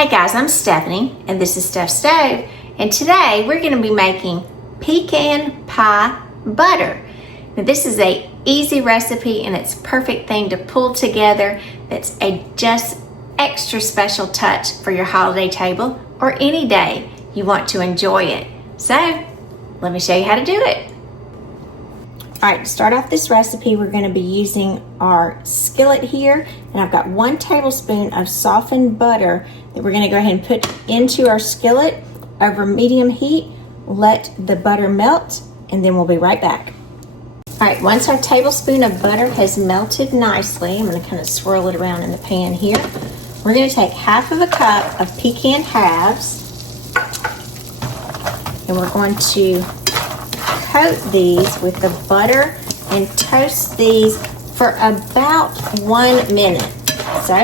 Hey guys, I'm Stephanie and this is Steph Stove, and today we're going to be making pecan pie butter. Now this is a easy recipe and it's a perfect thing to pull together. That's a just extra special touch for your holiday table or any day you want to enjoy it. So let me show you how to do it. Alright, to start off this recipe, we're going to be using our skillet here, and I've got 1 tablespoon of softened butter that we're going to go ahead and put into our skillet over medium heat. Let the butter melt, and then we'll be right back. Alright, once our tablespoon of butter has melted nicely, I'm going to kind of swirl it around in the pan here. We're going to take half of a cup of pecan halves, and we're going to coat these with the butter and toast these for about 1 minute. So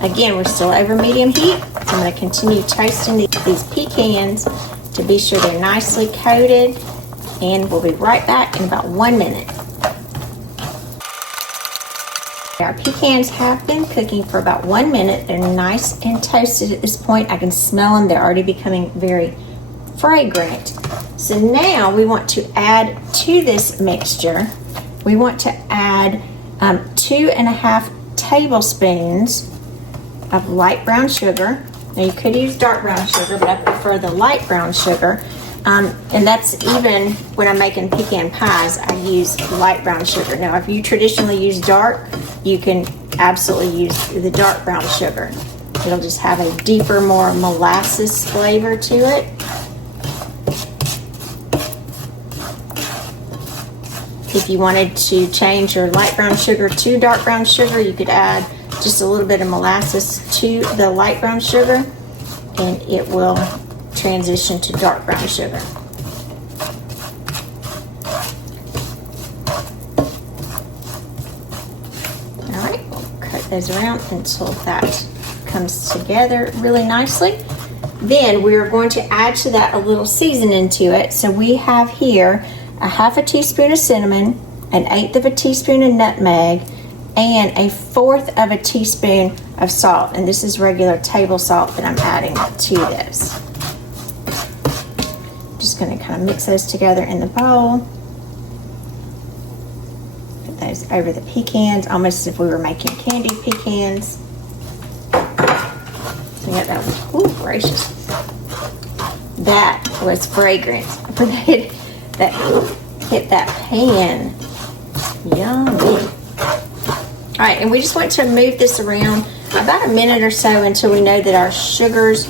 again, we're still over medium heat. So I'm going to continue toasting these pecans to be sure they're nicely coated, and we'll be right back in about 1 minute. Our pecans have been cooking for about 1 minute. They're nice and toasted at this point. I can smell them. They're already becoming very fragrant. So now we want to add to this mixture, we want to add 2.5 tablespoons of light brown sugar. Now you could use dark brown sugar, but I prefer the light brown sugar. And that's even when I'm making pecan pies, I use light brown sugar. Now if you traditionally use dark, you can absolutely use the dark brown sugar. It'll just have a deeper, more molasses flavor to it. If you wanted to change your light brown sugar to dark brown sugar, you could add just a little bit of molasses to the light brown sugar, and it will transition to dark brown sugar. All right, we'll cut those around until that comes together really nicely. Then we're going to add to that a little seasoning to it. So we have here 1/2 teaspoon of cinnamon, 1/8 of a teaspoon of nutmeg, and 1/4 teaspoon of salt. And this is regular table salt that I'm adding to this. Just going to kind of mix those together in the bowl. Put those over the pecans, almost as if we were making candied pecans. So yeah, that was, ooh, gracious. That was fragrant. That hit that pan. Yummy. All right, and we just want to move this around about a minute or so until we know that our sugars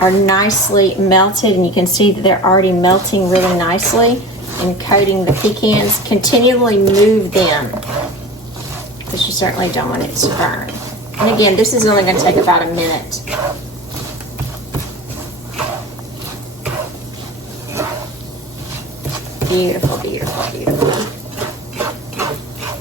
are nicely melted, and you can see that they're already melting really nicely and coating the pecans. Continually move them because you certainly don't want it to burn. And again, this is only going to take about a minute. Beautiful, beautiful, beautiful.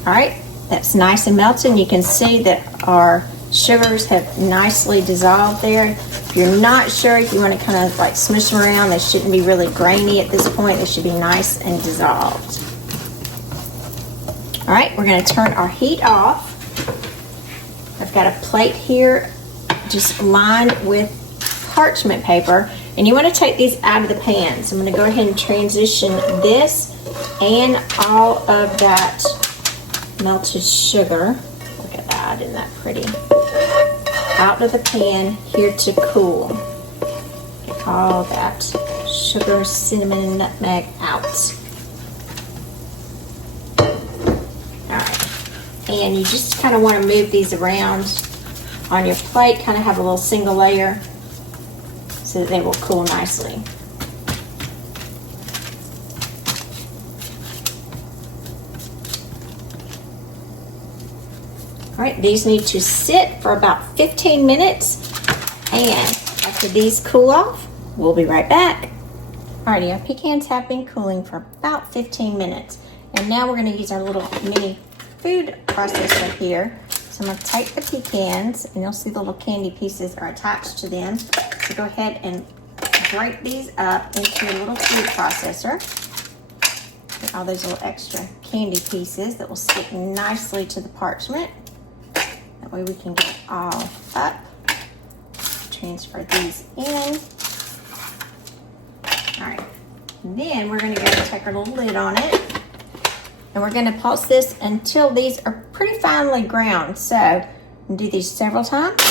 All right, that's nice and melted. And you can see that our sugars have nicely dissolved there. If you're not sure, if you want to kind of like smush them around, they shouldn't be really grainy at this point. They should be nice and dissolved. All right, we're going to turn our heat off. I've got a plate here just lined with parchment paper. And you want to take these out of the pan. So I'm going to go ahead and transition this and all of that melted sugar, look at that, isn't that pretty, out of the pan here to cool. Get all that sugar, cinnamon, and nutmeg out. Alright, and you just kind of want to move these around on your plate, kind of have a little single layer, so that they will cool nicely. All right, these need to sit for about 15 minutes, and after these cool off, we'll be right back. Alrighty, our pecans have been cooling for about 15 minutes, and now we're going to use our little mini food processor here. So I'm going to take the pecans, and you'll see the little candy pieces are attached to them. So go ahead and break these up into your little food processor. Get all those little extra candy pieces that will stick nicely to the parchment. That way we can get it all up. tablespoons for these in. All right, then we're gonna go and take our little lid on it, and we're gonna pulse this until these are pretty finely ground. So we'll do these several times.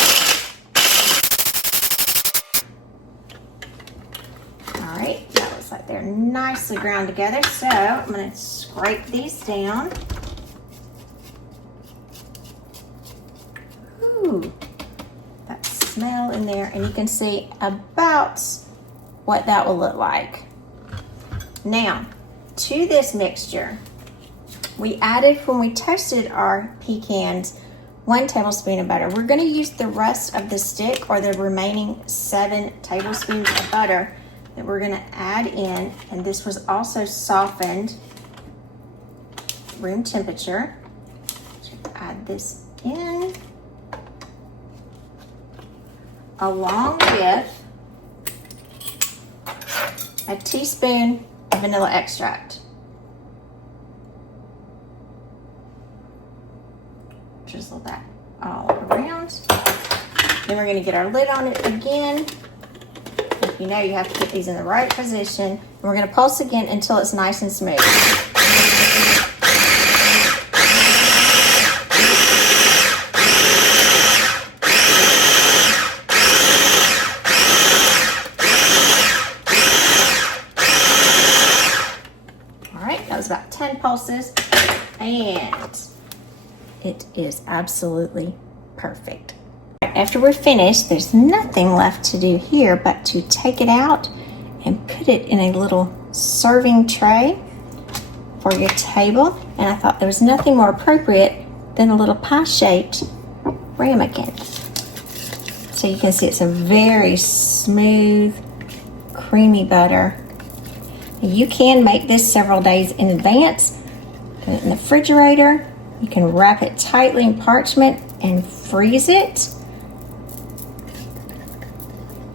All right, that looks like they're nicely ground together. So I'm gonna scrape these down. Ooh, that smell in there, and you can see about what that will look like. Now, to this mixture, we added, when we toasted our pecans, 1 tablespoon of butter. We're going to use the rest of the stick, or the remaining 7 tablespoons of butter that we're going to add in, and this was also softened room temperature. So add this in along with a teaspoon of vanilla extract. Drizzle that all around. Then we're going to get our lid on it again. You know you have to get these in the right position. And we're going to pulse again until it's nice and smooth. That was about 10 pulses, and it is absolutely perfect. After we're finished, there's nothing left to do here but to take it out and put it in a little serving tray for your table. And I thought there was nothing more appropriate than a little pie-shaped ramekin. So you can see it's a very smooth, creamy butter. You can make this several days in advance. Put it in the refrigerator. You can wrap it tightly in parchment and freeze it.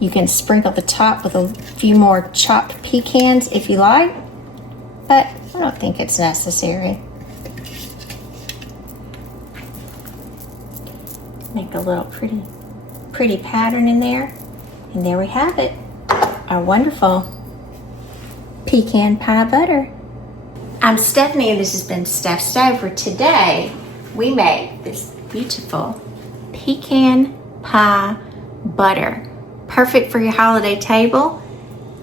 You can sprinkle the top with a few more chopped pecans if you like, but I don't think it's necessary. Make a little pretty pattern in there, and there we have it, our wonderful pecan pie butter. I'm Stephanie, and this has been Steph Stove. For today, we made this beautiful pecan pie butter. Perfect for your holiday table,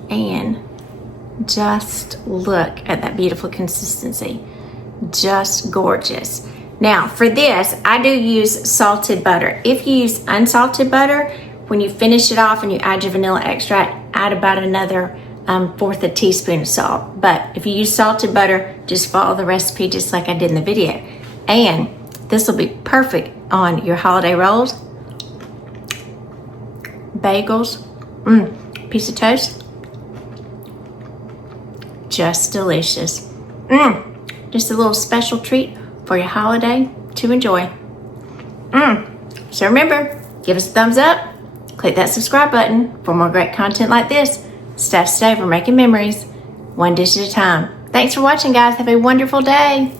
and just look at that beautiful consistency. Just gorgeous. Now, for this, I do use salted butter. If you use unsalted butter, when you finish it off and you add your vanilla extract, add about another 1/4 a teaspoon of salt. But if you use salted butter, just follow the recipe just like I did in the video. And this will be perfect on your holiday rolls, bagels, piece of toast. Just delicious. Just a little special treat for your holiday to enjoy. So remember, give us a thumbs up, click that subscribe button for more great content like this. Steph Stove, we're making memories, one dish at a time. Thanks for watching, guys. Have a wonderful day.